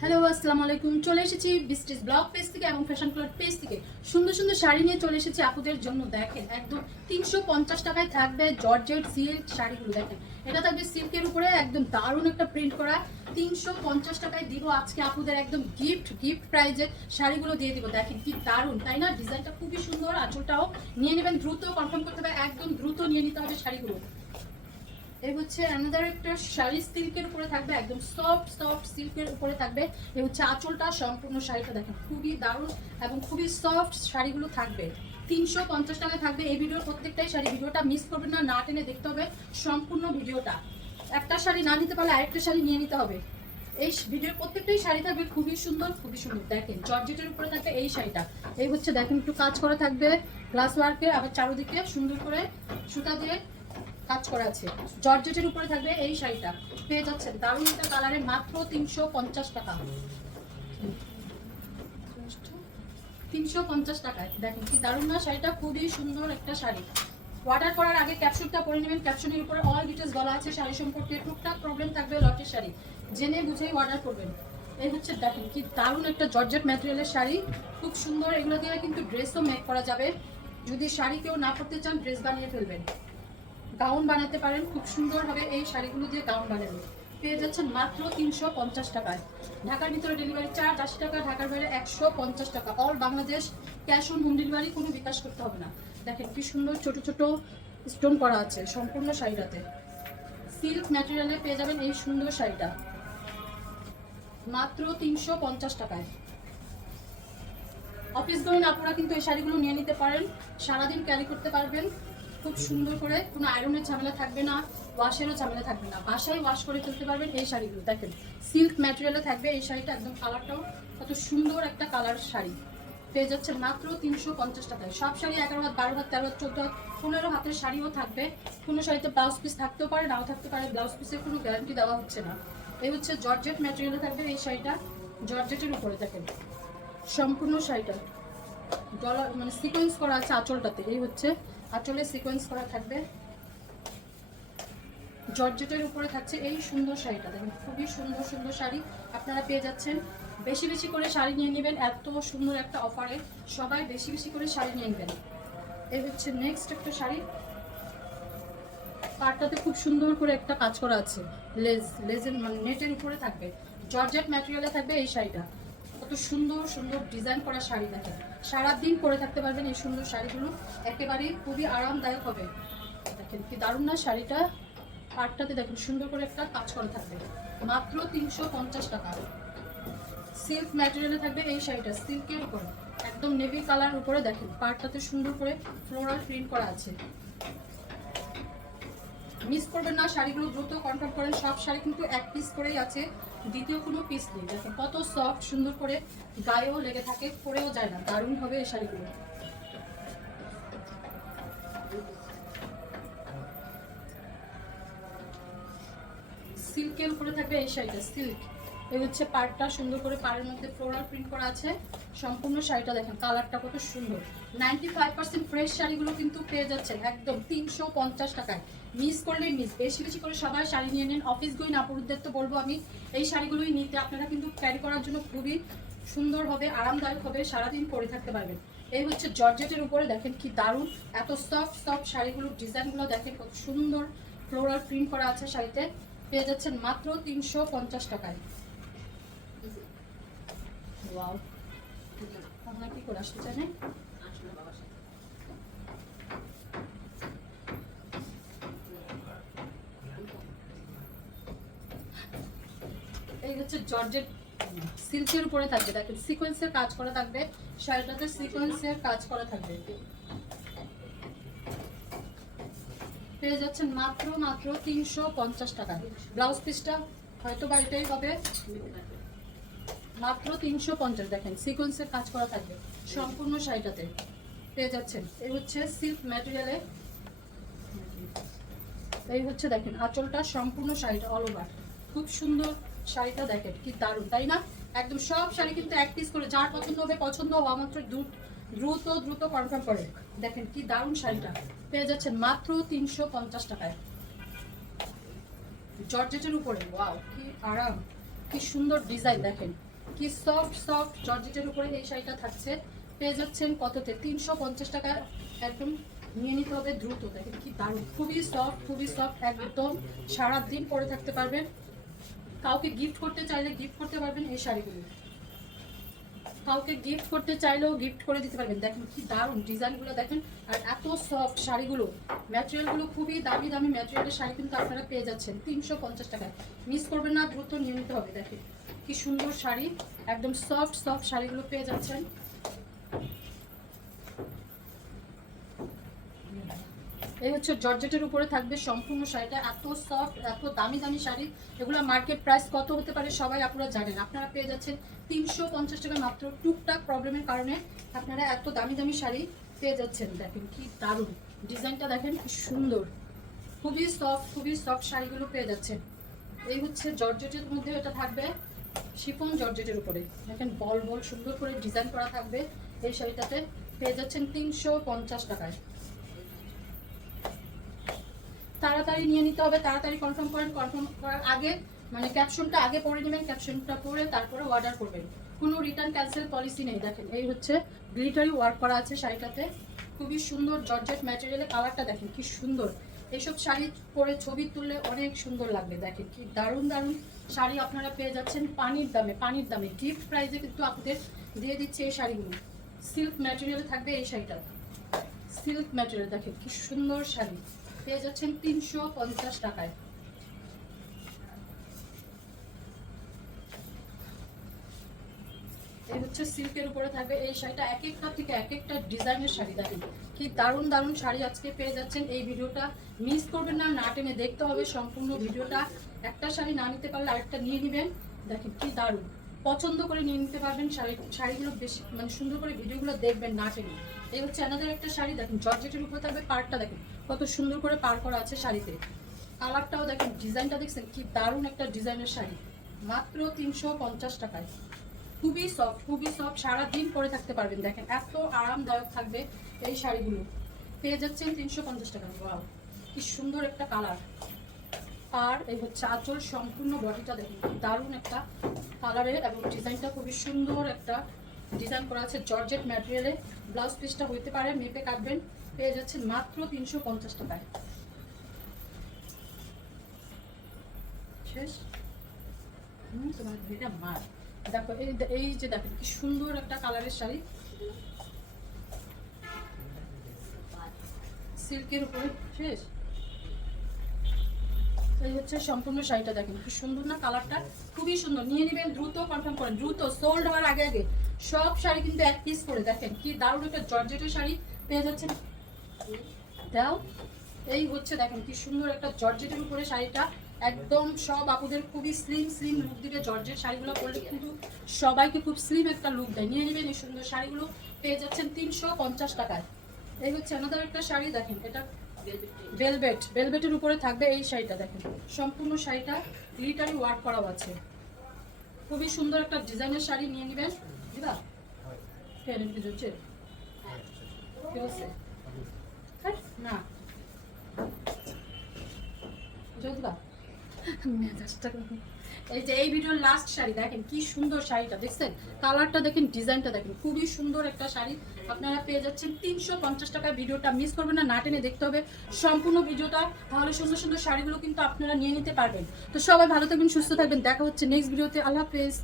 Hello আসসালামু আলাইকুম। চলে এসেছি বিস্টিস ব্লগ পেজ থেকে এবং ফ্যাশন ক্লথ পেজ থেকে সুন্দর সুন্দর শাড়ি নিয়ে চলে এসেছি আপুদের জন্য। দেখেন একদম 350 টাকায় থাকবে জর্জেট সিল্ক শাড়িগুলো। দেখেন এটা থাকবে সিল্কের উপরে একদম দারুণ একটা প্রিন্ট করা। 350 টাকায় দিব আজকে আপুদের একদম গিফট প্রাইজে শাড়িগুলো দিয়ে দিব। দেখেন কি দারুণ, তাই না? ডিজাইনটা খুবই সুন্দর, আঁচলটাও নিয়ে নেবেন দ্রুত, কনফার্ম করতে হবে, একদম দ্রুত নিয়ে নিতে হবে শাড়িগুলো। এই হচ্ছে অ্যানাদার একটা শাড়ি সিল্কের উপরে থাকবে, একদম সফট সিল্কের উপরে থাকবে। এই হচ্ছে আঁচলটা, সম্পূর্ণ শাড়িটা দেখেন খুবই দারুণ এবং খুবই সফট শাড়িগুলো থাকবে। 350 টাকায় থাকবে এই ভিডিওর প্রত্যেকটাই শাড়ি। ভিডিওটা মিস করবেন না, না টেনে দেখতে হবে সম্পূর্ণ ভিডিওটা। একটা শাড়ি না নিতে পারলে আরেকটা শাড়ি নিয়ে নিতে হবে। এই ভিডিওর প্রত্যেকটাই শাড়ি থাকবে খুবই সুন্দর দেখেন জর্জেটের উপরে থাকবে এই শাড়িটা। এই হচ্ছে দেখেন একটু কাজ করা থাকবে গ্লাস ওয়ার্কে, আবার চারদিকে সুন্দর করে সুতা দিয়ে কাজ করা আছে। জর্জেটের উপরে থাকবে এই শাড়িটা, পেয়ে যাচ্ছেন দারুণ একটা কালারে মাত্র 350 টাকা। 350 টাকায় দেখেন কি দারুণ না শাড়িটা, খুবই সুন্দর একটা শাড়ি। অর্ডার করার আগে ক্যাপশনটা পড়ে নেবেন, ক্যাপশনের উপরে অল ডিটেলস বলা আছে শাড়ি সম্পর্কে। টুকটাক প্রবলেম থাকবে লটের শাড়ি, জেনে বুঝেই অর্ডার করবেন। এই হচ্ছে দেখেন কি দারুণ একটা জর্জেট ম্যাটেরিয়ালের শাড়ি, খুব সুন্দর। এগুলো দিয়ে কিন্তু ড্রেসও মেক করা যাবে। যদি শাড়ি কেউ না পরতে চান ড্রেস বানিয়ে ফেলবেন, গাউন বানাতে পারেন, খুব সুন্দর হবে এই শাড়িগুলো দিয়ে গাউন বানাবেন। পেয়ে যাচ্ছেন মাত্র 350 টাকায়। ঢাকার ভিতরে ডেলিভারি চার্জ 80 টাকা, ঢাকার বাইরে 150 টাকা। All Bangladesh cash on home delivery, কোনো বিকাশ করতে হবে না। দেখেন কি সুন্দর ছোট ছোট স্টোন করা আছে সম্পূর্ণ শাড়িটাতে। সিল্ক ম্যাটেরিয়ালে পেয়ে যাবেন এই সুন্দর শাড়িটা মাত্র 350 টাকায়। অফিস গোয়িং আপনারা কিন্তু এই শাড়িগুলো নিয়ে নিতে পারেন, সারাদিন ক্যারি করতে পারবেন খুব সুন্দর করে। কোনো আয়রনের ঝামেলা থাকবে না, ওয়াশেরও ঝামেলা থাকবে না, বাসায় ওয়াশ করে ফেলতে পারবেন এই শাড়িগুলো। দেখেন সিল্ক ম্যাটেরিয়ালে থাকবে এই শাড়িটা, একদম কালারটাও কত সুন্দর একটা কালার শাড়ি। পেয়ে যাচ্ছে মাত্র 350 টাকায়। সব শাড়ি 11 হাত, 12 হাত, 13 হাত, 14 হাত, 15 হাতের শাড়িও থাকবে। কোনো শাড়িতে ব্লাউজ পিস থাকতেও পারে, নাও থাকতে পারে, ব্লাউজ পিসের কোনো গ্যারান্টি দেওয়া হচ্ছে না। এই হচ্ছে জর্জেট ম্যাটেরিয়ালে থাকবে এই শাড়িটা, জর্জেটের উপরে দেখেন সম্পূর্ণ শাড়িটা ডলার মানে সিকোয়েন্স করা আছে আঁচলটাতে। এই হচ্ছে আঁচলে সিকোয়েন্স করা থাকবে, জর্জেটের উপরে থাকছে এই সুন্দর শাড়িটা। দেখেন খুবই সুন্দর শাড়ি আপনারা পেয়ে যাচ্ছেন। বেশি বেশি করে শাড়ি নিয়ে নেবেন, এত সুন্দর একটা অফারে সবাই বেশি বেশি করে শাড়ি নিয়ে নেবেন। এই হচ্ছে নেক্সট একটা শাড়ি, পাড়টাতে খুব সুন্দর করে একটা কাজ করা আছে, লেজের মানে নেটের উপরে থাকবে, জর্জেট ম্যাটেরিয়ালে থাকবে এই শাড়িটা। কত সুন্দর ডিজাইন করা শাড়ি। দেখেন সারাদিন পরে থাকতে পারবেন এই সুন্দর শাড়িগুলো, একেবারেই খুবই আরামদায়ক হবে। দেখেন কি দারুণ না শাড়িটা, পাড়টাতে দেখেন সুন্দর করে একটা কাজ করা থাকবে মাত্র 350 টাকা। সিল্ক ম্যাটেরিয়ালে থাকবে এই শাড়িটা, সিল্কের উপরে একদম নেভি কালার উপরে। দেখেন পাড়টাতে সুন্দর করে ফ্লোরাল প্রিন্ট করা আছে। মিস করবেন না, শাড়িগুলো দ্রুত কনফার্ম করেন। সব শাড়ি কিন্তু এক পিস করেই আছে, দ্বিতীয় কোনো পিস নেই। দেখেন কত সফট, সুন্দর করে গায়েও লেগে থাকে, পরেও যায় না, দারুণ হবে এই শাড়িগুলো। সিল্কের উপরে থাকবে এই শাড়িটা, সিল্ক। এই হচ্ছে পাড়টা, সুন্দর করে পাড়ের মধ্যে ফ্লোরাল প্রিন্ট করা আছে সম্পূর্ণ শাড়িটা। দেখেন কালারটা কত সুন্দর। 95% ফ্রেশ শাড়িগুলো কিন্তু পেয়ে যাচ্ছেন একদম 350 টাকায়। মিস করলেই মিস, বেশি বেশি করে সবাই শাড়ি নিয়ে নিন। অফিস গোয়িং আপুদের তো বলবো আমি এই শাড়িগুলোই নিতে, আপনারা কিন্তু ক্যারি করার জন্য খুবই সুন্দর হবে, আরামদায়ক হবে, সারাদিন পরে থাকতে পারবেন। এই হচ্ছে জর্জেটের উপরে দেখেন কি দারুণ, এত সফট শাড়িগুলোর ডিজাইনগুলো দেখেন কত সুন্দর ফ্লোরাল প্রিন্ট করা আছে শাড়িতে। পেয়ে যাচ্ছেন মাত্র 350 টাকায়। ওয়াও, আপনারা কি করে আসতে চান? এই হচ্ছে জর্জেট সিল্কের উপরে থাকবে, দেখেন সিকোয়েন্সের কাজ করা থাকবে শাড়িটাতে, সিকোয়েন্সের কাজ করা থাকবে। পেয়ে যাচ্ছেন মাত্র 350 টাকায়। ব্লাউজ পিসটা হয়তো বাড়িটাই হবে, মাত্র 350। দেখেন সিকোয়েন্সের কাজ করা থাকবে সম্পূর্ণ শাড়িটাতে, পেয়ে যাচ্ছেন। এই হচ্ছে সিল্ক ম্যাটেরিয়ালে, এই হচ্ছে দেখেন আঁচলটা, সম্পূর্ণ শাড়িটা অল ওভার খুব সুন্দর শাড়িটা। দেখেন কি দারুণ, তাই না? একদম সব শাড়ি কিন্তু এক পিস করে, যার পছন্দ হবে পছন্দ হওয়া মাত্র দ্রুত কনফার্ম করে। দেখেন কি দারুণ শাড়িটা, পেয়ে যাচ্ছেন মাত্র 350 টাকায়। জর্জেটের উপরে ওয়াও কি আরাম, কি সুন্দর ডিজাইন। দেখেন কি সফট সফট জর্জেটের উপরে এই শাড়িটা থাকছে। পেয়ে যাচ্ছেন কততে? 350 টাকা। একদম নিয়ে নিতে হবে দ্রুত। দেখেন কি দারুণ, খুবই সফট, একদম সারাদিন পরে থাকতে পারবেন। কাউকে গিফট করতে চাইলে গিফট করতে পারবেন এই শাড়িগুলো। কাউকে গিফট করতে চাইলেও গিফট করে দিতে পারবেন। দেখেন কি দারুণ ডিজাইনগুলো দেখেন, আর এত সফট শাড়িগুলো। ম্যাটেরিয়ালগুলো খুবই দামি দামি ম্যাটেরিয়ালের শাড়ি কিন্তু আপনারা পেয়ে যাচ্ছেন 350 টাকায়। মিস করবেন না, দ্রুত নিয়ে নিতে হবে। দেখেন কি সুন্দর শাড়ি, একদম সফট শাড়িগুলো পেয়ে যাচ্ছেন। এই হচ্ছে জর্জেটের উপরে থাকবে সম্পূর্ণ শাড়িটা। এত সফট, এত দামি দামি শাড়ি, এগুলো মার্কেট প্রাইস কত হতে পারে সবাই আপনারা জানেন। আপনারা পেয়ে যাচ্ছেন 350 টাকা মাত্র। টুকটাক প্রবলেমের কারণে আপনারা এত দামি দামি শাড়ি পেয়ে যাচ্ছেন। দেখেন কি দারুণ ডিজাইনটা, দেখেন কি সুন্দর, খুবই সফট শাড়িগুলো পেয়ে যাচ্ছেন। এই হচ্ছে জর্জেটের মধ্যে এটা থাকবে শিফন জর্জেটের উপরে। দেখেন বল বল সুন্দর করে ডিজাইন করা থাকবে এই শাড়িটাতে। পেয়ে যাচ্ছেন 350 টাকায়। তাড়াতাড়ি নিয়ে নিতে হবে, তাড়াতাড়ি কনফার্ম করেন। কনফার্ম করার আগে মানে ক্যাপশনটা আগে পড়ে নেবেন, ক্যাপশনটা পড়ে তারপরে অর্ডার করবেন। কোনো রিটার্ন ক্যান্সেল পলিসি নেই। দেখেন এই হচ্ছে গ্লিটারি ওয়ার্ক করা আছে শাড়িটাতে, খুবই সুন্দর জর্জেট ম্যাটেরিয়ালে। কালারটা দেখেন কি সুন্দর। এইসব শাড়ি পরে ছবি তুললে অনেক সুন্দর লাগবে। দেখেন কি দারুণ দারুণ শাড়ি আপনারা পেয়ে যাচ্ছেন পানির দামে গিফট প্রাইসে কিন্তু আপনাদের দিয়ে দিচ্ছে এই শাড়িগুলো। সিল্ক ম্যাটেরিয়ালে থাকবে এই শাড়িটা, সিল্ক ম্যাটেরিয়াল। দেখেন কি সুন্দর শাড়ি পেয়ে যাচ্ছেন 350 টাকায়। এই হচ্ছে সিল্কের উপরে থাকবে এই শাড়িটা। এক একটা থেকে এক একটা ডিজাইনের শাড়ি। দেখেন কি দারুণ দারুণ শাড়ি আজকে পেয়ে যাচ্ছেন। এই ভিডিওটা মিস করবেন না, না টেনে দেখতে হবে সম্পূর্ণ ভিডিওটা। একটা শাড়ি না নিতে পারলে আরেকটা নিয়ে নেবেন। দেখেন কি দারুণ, পছন্দ করে নিয়ে নিতে পারবেন। শাড়িগুলো বেশি মানে সুন্দর করে ভিডিওগুলো দেখবেন না টেনে। এই হচ্ছে আমাদের একটা শাড়ি। দেখেন জর্জেটের উপরে থাকবে, পাড়টা দেখেন কত সুন্দর করে পার করা আছে শাড়িতে। কালারটাও দেখেন, ডিজাইনটা দেখছেন কি দারুণ একটা ডিজাইনের শাড়ি, মাত্র 350 টাকায়। খুবই সফট, সারাদিন পরে থাকতে পারবেন। দেখেন এত আরামদায়ক থাকবে এই শাড়িগুলো। পেয়ে যাচ্ছেন 350 টাকা। ওয়াও কি সুন্দর একটা কালার। আর এই হচ্ছে আঁচল, সম্পূর্ণ বডিটা দেখেন দারুণ একটা কালারের, এবং ডিজাইনটা খুবই সুন্দর একটা ডিজাইন করা আছে জর্জেট ম্যাটেরিয়ালে। ব্লাউজ পিসটা হইতে পারে, মেপে কাটবেন। পেয়ে যাচ্ছেন মাত্র 350 টাকায়। শেষ তোমার ভিডিওটা মার। দেখো এই যে দেখেন কি সুন্দর একটা কালারের শাড়ি, সিল্কের উপরে। শেষ এই হচ্ছে সম্পূর্ণ শাড়িটা। দেখেন কি সুন্দর না কালারটা, খুবই সুন্দর। নিয়ে নেবেন, দ্রুত কনফার্ম করেন, দ্রুত সোল্ড হওয়ার আগে আগে। সব শাড়ি কিন্তু এক পিস করে। দেখেন কি দারুণ একটা জর্জেটের শাড়ি পেয়ে যাচ্ছেন। দাও এই হচ্ছে দেখেন কি সুন্দর একটা জর্জেটের উপরে শাড়িটা। একদম সব আপুদের খুবই স্লিম লুক দিবে। জর্জেট শাড়িগুলো পরলে কিন্তু সবাইকে খুব স্লিম একটা লুক দেয়। নিয়ে নেবেন এই সুন্দর শাড়িগুলো। পেয়ে যাচ্ছেন 350 টাকায়। এই হচ্ছে আমাদের একটা শাড়ি। দেখেন এটা ভেলভেটের উপরে থাকবে এই শাড়িটা। দেখেন সম্পূর্ণ শাড়িটা গ্লিটারি ওয়ার্ক করা আছে, খুবই সুন্দর একটা ডিজাইনের শাড়ি। নিয়ে নেবেন দিদা। কি হচ্ছে না এই যে এই ভিডিওর লাস্ট শাড়ি। দেখেন কি সুন্দর শাড়িটা, দেখছেন কালারটা, দেখেন ডিজাইনটা, দেখেন খুবই সুন্দর একটা শাড়ি আপনারা পেয়ে যাচ্ছেন 350 টাকা। ভিডিওটা মিস করবেন না, না টেনে দেখতে হবে সম্পূর্ণ ভিডিওটা, তাহলে সুন্দর সুন্দর শাড়িগুলো কিন্তু আপনারা নিয়ে নিতে পারবেন। তো সবাই ভালো থাকবেন, সুস্থ থাকবেন। দেখা হচ্ছে নেক্সট ভিডিওতে। আল্লাহ হাফেজ।